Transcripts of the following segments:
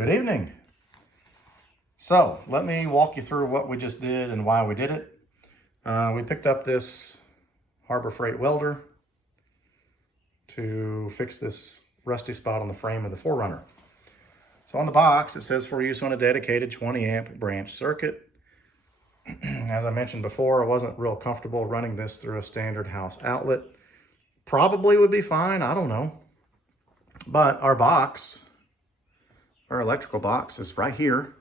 Good evening. So let me walk you through what we just did and why we did it. We picked up this Harbor Freight welder to fix this rusty spot on the frame of the 4Runner. So on the box, it says for use on a dedicated 20 amp branch circuit. As I mentioned before, I wasn't real comfortable running this through a standard house outlet. Probably would be fine, I don't know. But our box, our electrical box, is right here.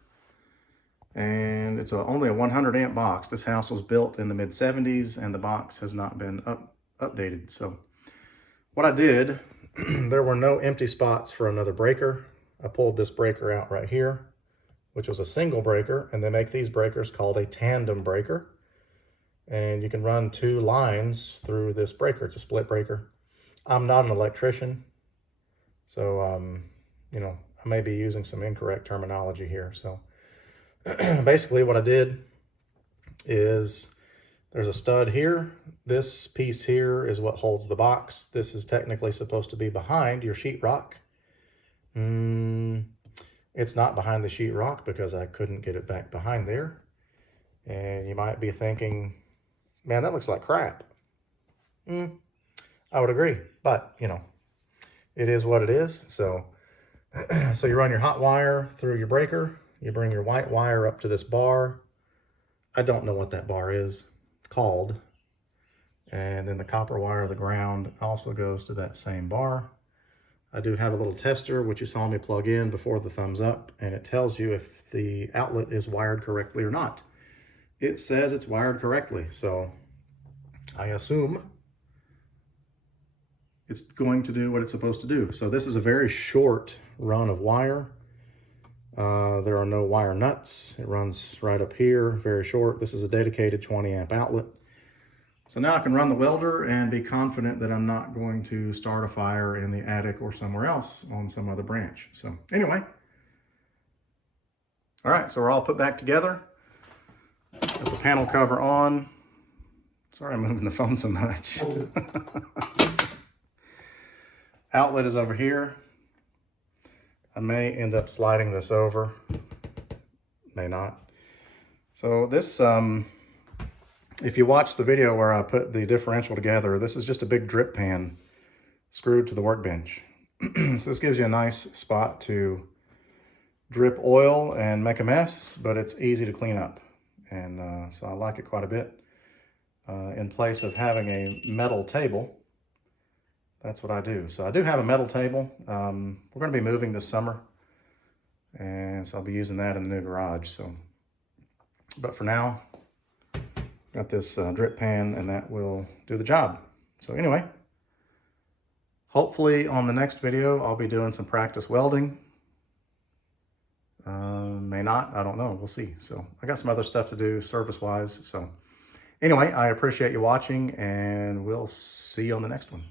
And it's only a 100 amp box. This house was built in the mid 70s and the box has not been updated. So what I did, there were no empty spots for another breaker. I pulled this breaker out right here, which was a single breaker, and they make these breakers called a tandem breaker. And you can run 2 lines through this breaker. It's a split breaker. I'm not an electrician, so I may be using some incorrect terminology here. So basically what I did is there's a stud here. This piece here is what holds the box. This is technically supposed to be behind your sheetrock. It's not behind the sheetrock because I couldn't get it back behind there. And you might be thinking, man, that looks like crap. I would agree, but it is what it is. So you run your hot wire through your breaker. You bring your white wire up to this bar. I don't know what that bar is called. And then the copper wire of the ground also goes to that same bar. I do have a little tester, which you saw me plug in before the thumbs up, and it tells you if the outlet is wired correctly or not. It says it's wired correctly, so I assume it's going to do what it's supposed to do. So this is a very short run of wire. There are no wire nuts. It runs right up here, very short. This is a dedicated 20 amp outlet. So now I can run the welder and be confident that I'm not going to start a fire in the attic or somewhere else on some other branch. So anyway, all right, so we're all put back together. Put the panel cover on. Sorry I'm moving the phone so much. Outlet is over here. I may end up sliding this over, may not. So this, if you watch the video where I put the differential together, this is just a big drip pan screwed to the workbench. So this gives you a nice spot to drip oil and make a mess, but it's easy to clean up. And so I like it quite a bit. In place of having a metal table, that's what I do. So I do have a metal table. We're going to be moving this summer, and so I'll be using that in the new garage. So, but for now, got this drip pan, and that will do the job. So anyway, hopefully on the next video, I'll be doing some practice welding. May not, I don't know, we'll see. So I got some other stuff to do service-wise. So anyway, I appreciate you watching, and we'll see you on the next one.